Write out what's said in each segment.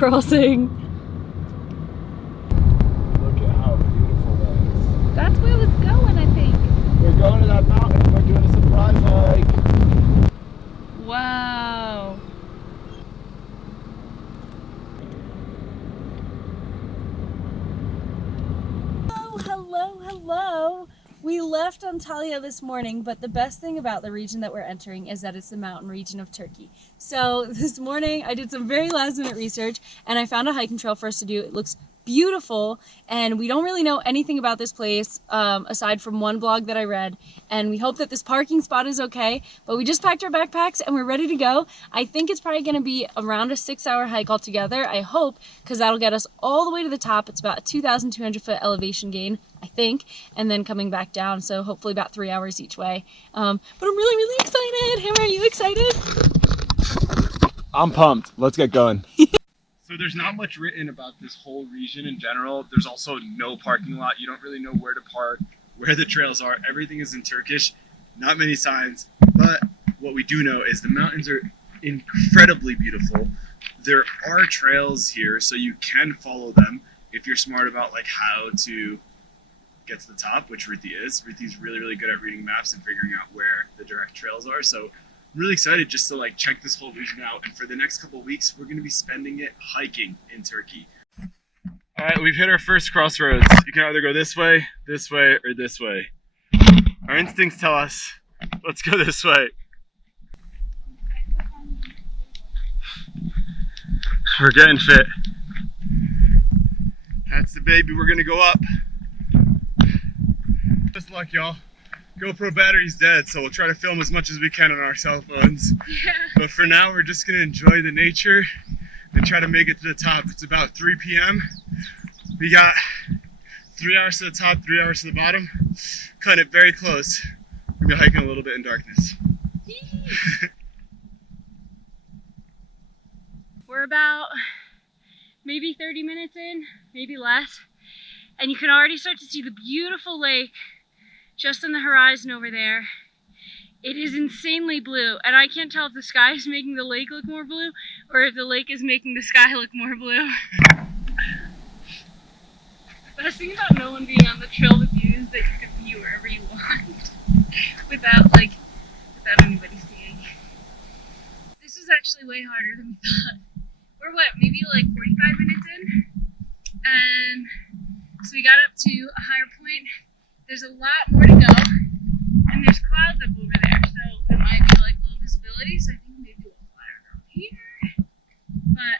crossing. Look at how beautiful that is. That's where it's going, I think. We're going to that mountain. We're doing a surprise hike. Wow. Hello. We left Antalya this morning, but the best thing about the region that we're entering is that it's the mountain region of Turkey. So this morning I did some very last minute research and I found a hiking trail for us to do. It looks beautiful and we don't really know anything about this place aside from one blog that I read, and we hope that this parking spot is okay, but we just packed our backpacks and we're ready to go. I think it's probably going to be around a 6-hour hike altogether, I hope, because that'll get us all the way to the top. It's about a 2,200 foot elevation gain, I think, and then coming back down, so hopefully about 3 hours each way. But I'm really excited. Hammer, are you excited? I'm pumped. Let's get going. So there's not much written about this whole region in general. There's also no parking lot. You don't really know where to park, where the trails are. Everything is in Turkish. Not many signs. But what we do know is the mountains are incredibly beautiful. There are trails here, so you can follow them if you're smart about like how to get to the top, which Ruthie is. Ruthie's really good at reading maps and figuring out where the direct trails are. So I'm really excited just to like check this whole region out, and for the next couple of weeks we're going to be spending it hiking in Turkey. All right, we've hit our first crossroads. You can either go this way, or this way. Our instincts tell us, let's go this way. We're getting fit. That's the baby. We're going to go up. Just luck, y'all. GoPro battery's dead, so we'll try to film as much as we can on our cell phones. Yeah. But for now, we're just gonna enjoy the nature and try to make it to the top. It's about 3 p.m. We got 3 hours to the top, 3 hours to the bottom. Cut it very close. We're gonna be hiking a little bit in darkness. We're about maybe 30 minutes in, maybe less, and you can already start to see the beautiful lake just on the horizon over there. It is insanely blue, and I can't tell if the sky is making the lake look more blue or if the lake is making the sky look more blue. The best thing about no one being on the trail with you is that you can be wherever you want without anybody seeing. This is actually way harder than we thought. We're what, maybe like 45 minutes in? And so we got up to a higher point. There's a lot more to go, and there's clouds up over there, so it might be like low visibility, so I think maybe we'll fly around here. But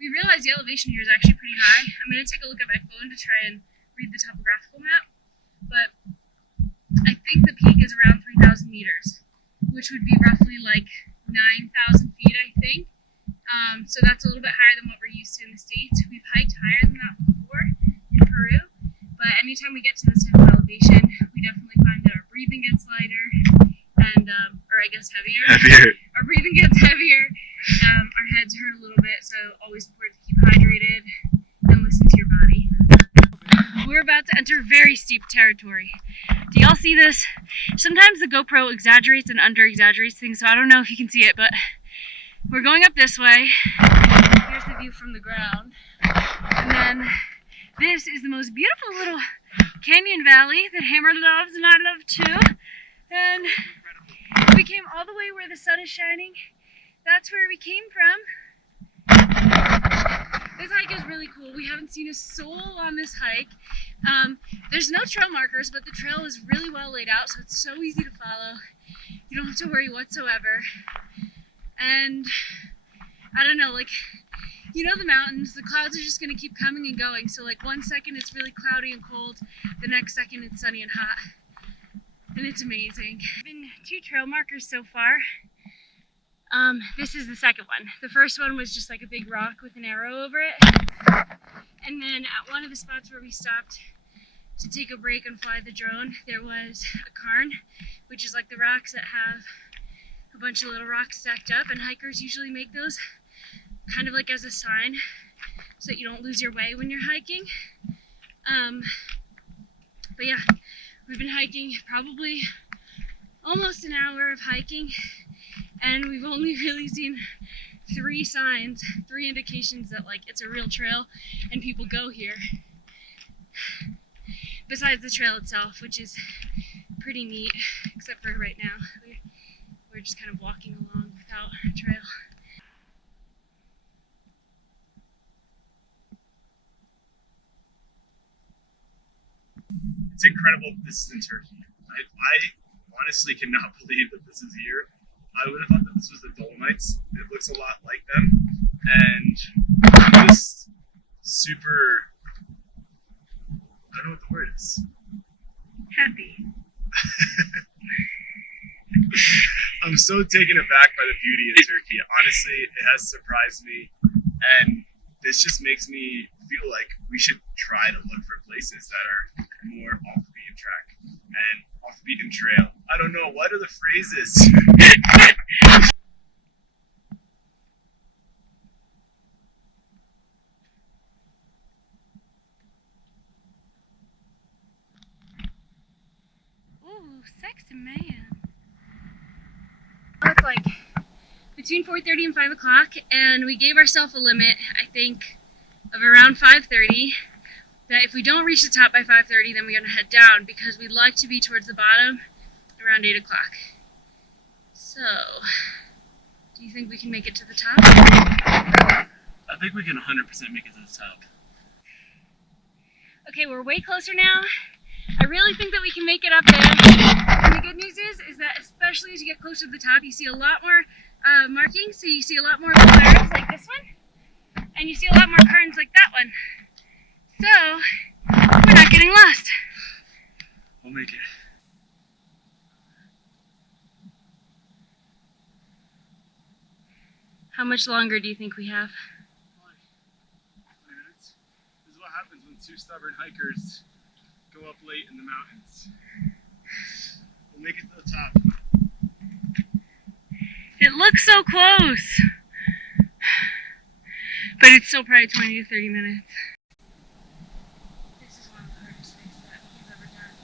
we realized the elevation here is actually pretty high. I'm going to take a look at my phone to try and read the topographical map, but I think the peak is around 3,000 meters, which would be roughly like 9,000 feet, I think. So that's a little bit higher than what we're used to in the States. We've hiked higher than that before in Peru. But anytime we get to this type of elevation, we definitely find that our breathing gets lighter and, or I guess heavier. Our breathing gets heavier, our heads hurt a little bit, so always important to keep hydrated and listen to your body. We're about to enter very steep territory. Do y'all see this? Sometimes the GoPro exaggerates and under-exaggerates things, so I don't know if you can see it, but we're going up this way. Here's the view from the ground. And then this is the most beautiful little canyon valley that Hammer loves and I love too. And we came all the way where the sun is shining. That's where we came from. This hike is really cool. We haven't seen a soul on this hike. There's no trail markers, but the trail is really well laid out, so it's so easy to follow. You don't have to worry whatsoever. And I don't know, like, you know the mountains, the clouds are just going to keep coming and going. So like 1 second it's really cloudy and cold, the next second it's sunny and hot. And it's amazing. Been 2 trail markers so far. This is the second one. The first one was just like a big rock with an arrow over it. And then at one of the spots where we stopped to take a break and fly the drone, there was a cairn, which is like the rocks that have a bunch of little rocks stacked up, and hikers usually make those kind of like as a sign so that you don't lose your way when you're hiking. But yeah, we've been hiking probably almost an hour of hiking, and we've only really seen 3 signs, 3 indications that like it's a real trail and people go here. Besides the trail itself, which is pretty neat, except for right now. We're just kind of walking along without a trail. It's incredible that this is in Turkey. I honestly cannot believe that this is here. I would have thought that this was the Dolomites. It looks a lot like them. And I'm just super, I don't know what the word is. Happy. I'm so taken aback by the beauty in Turkey. Honestly, it has surprised me. And this just makes me feel like we should try to look for places that are more off the beaten track and off the beaten trail. I don't know, what are the phrases? Ooh, sexy man. It's like between 4:30 and 5 o'clock, and we gave ourselves a limit, I think, of around 5:30. That if we don't reach the top by 5:30, then we're gonna head down because we'd like to be towards the bottom around 8 o'clock. So, do you think we can make it to the top? I think we can 100% make it to the top. Okay, we're way closer now. I really think that we can make it up there. And the good news is that especially as you get closer to the top, you see a lot more markings. So you see a lot more flares like this one, and you see a lot more currents like that one. So we're not getting lost. We'll make it. How much longer do you think we have? 20 minutes. This is what happens when 2 stubborn hikers go up late in the mountains. We'll make it to the top. It looks so close, but it's still probably 20 to 30 minutes. This is one of the hardest things that we've ever done.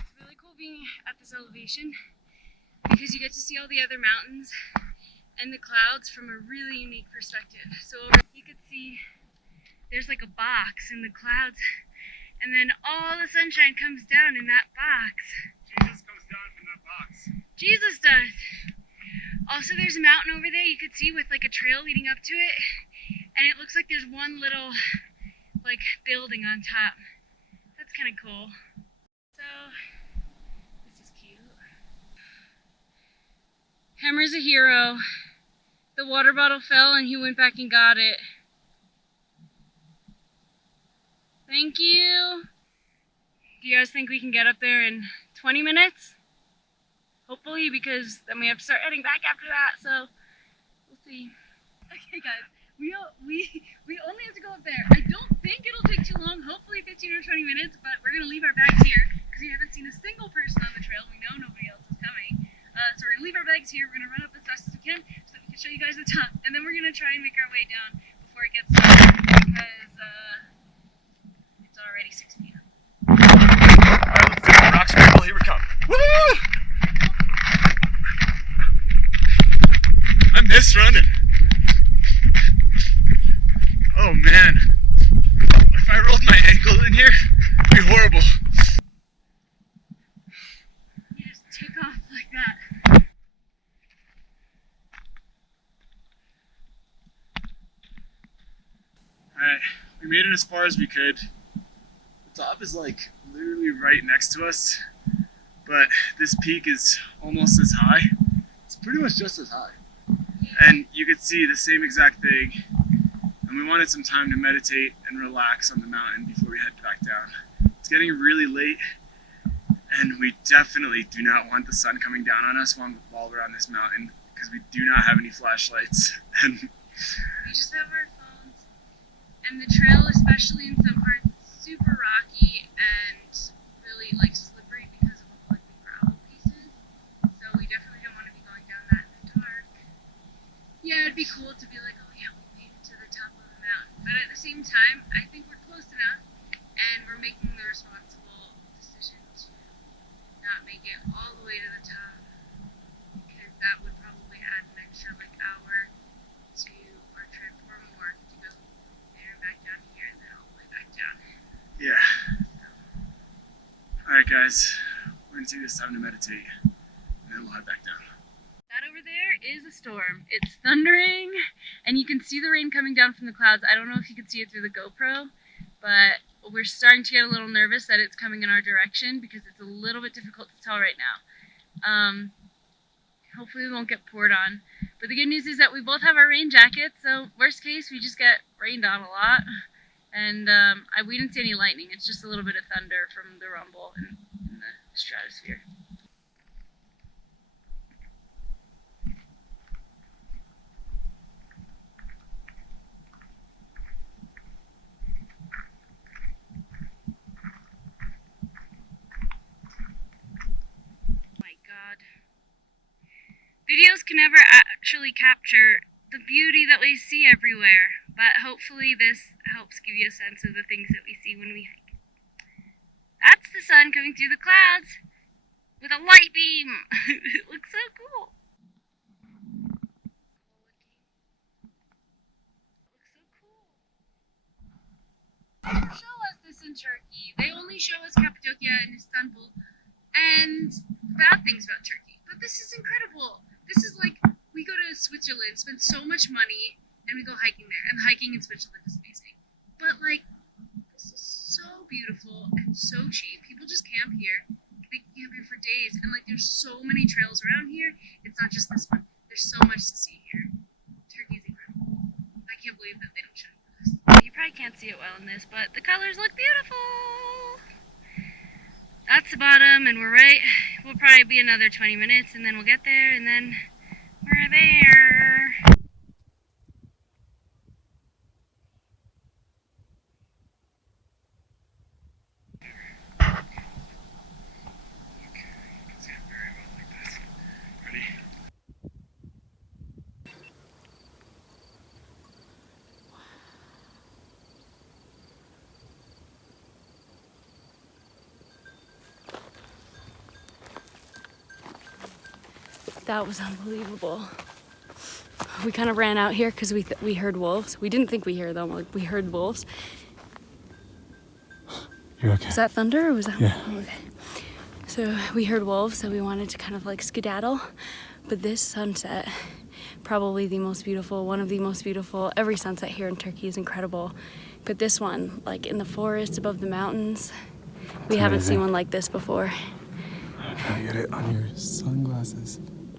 It's really cool being at this elevation because you get to see all the other mountains and the clouds from a really unique perspective. So you could see there's like a box in the clouds, and then all the sunshine comes down in that box. Jesus comes down from that box. Jesus does. Also, there's a mountain over there you could see with like a trail leading up to it, and it looks like there's one little like building on top. That's kind of cool. So, this is cute. Hammer's a hero. The water bottle fell and he went back and got it. Thank you. Do you guys think we can get up there in 20 minutes? Hopefully, because then we have to start heading back after that, so we'll see. Okay guys, we only have to go up there. I don't think it'll take too long, hopefully 15 or 20 minutes, but we're gonna leave our bags here because we haven't seen a single person on the trail. We know nobody else is coming. So we're gonna leave our bags here, we're gonna run up as fast as we can so that we can show you guys the top, and then we're gonna try and make our way down before it gets dark because it's already 6 p.m. Alright, let's do the rock scramble. Here we come. Woo! I miss running. Oh man. If I rolled my ankle in here, it'd be horrible. You just take off like that. Alright, we made it as far as we could. The top is like literally right next to us, but this peak is almost as high. It's pretty much just as high. And you could see the same exact thing. And we wanted some time to meditate and relax on the mountain before we head back down. It's getting really late, and we definitely do not want the sun coming down on us while we're on this mountain, because we do not have any flashlights. And We just have our phones, and the trail, especially in some parts, is super rocky and really like slippery because of all like the gravel pieces. So we definitely don't want to be going down that in the dark. Yeah, it'd be cool to be like, oh yeah, we made it to the top of the mountain. But at the same time, I think we're close enough, and we're making the responsible decision to not make it all the way to the top. guys, we're gonna take this time to meditate, and then we'll head back down. That over there is a storm. It's thundering, and you can see the rain coming down from the clouds. I don't know if you can see it through the GoPro, but we're starting to get a little nervous that it's coming in our direction because it's a little bit difficult to tell right now. Hopefully we won't get poured on. But the good news is that we both have our rain jackets, so worst case, we just get rained on a lot. And we didn't see any lightning. It's just a little bit of thunder from the rumble in the stratosphere. Videos can never actually capture the beauty that we see everywhere, but hopefully this helps give you a sense of the things that we see when we hike. That's the sun coming through the clouds with a light beam. It looks so cool. They don't show us this in Turkey. They only show us Cappadocia and Istanbul and bad things about Turkey. But this is incredible. This is like, we go to Switzerland, spend so much money, and we go hiking there. And hiking in Switzerland is amazing. But like, this is so beautiful and so cheap. People just camp here. They can camp here for days. And like, there's so many trails around here. It's not just this one. There's so much to see here. Turkey's incredible. I can't believe that they don't show this. You probably can't see it well in this, but the colors look beautiful. That's the bottom, and we're right. We'll probably be another 20 minutes, and then we'll get there, and then we're there. That was unbelievable. We kind of ran out here because we heard wolves. We didn't think we heard them. Like, we heard wolves. You're okay. Was that thunder or was that? Yeah. Oh, okay. So we heard wolves, so we wanted to kind of like skedaddle. But this sunset, probably the most beautiful, one of the most beautiful. Every sunset here in Turkey is incredible. But this one, like in the forest above the mountains, we haven't seen one like this before. Try to get it on your sunglasses.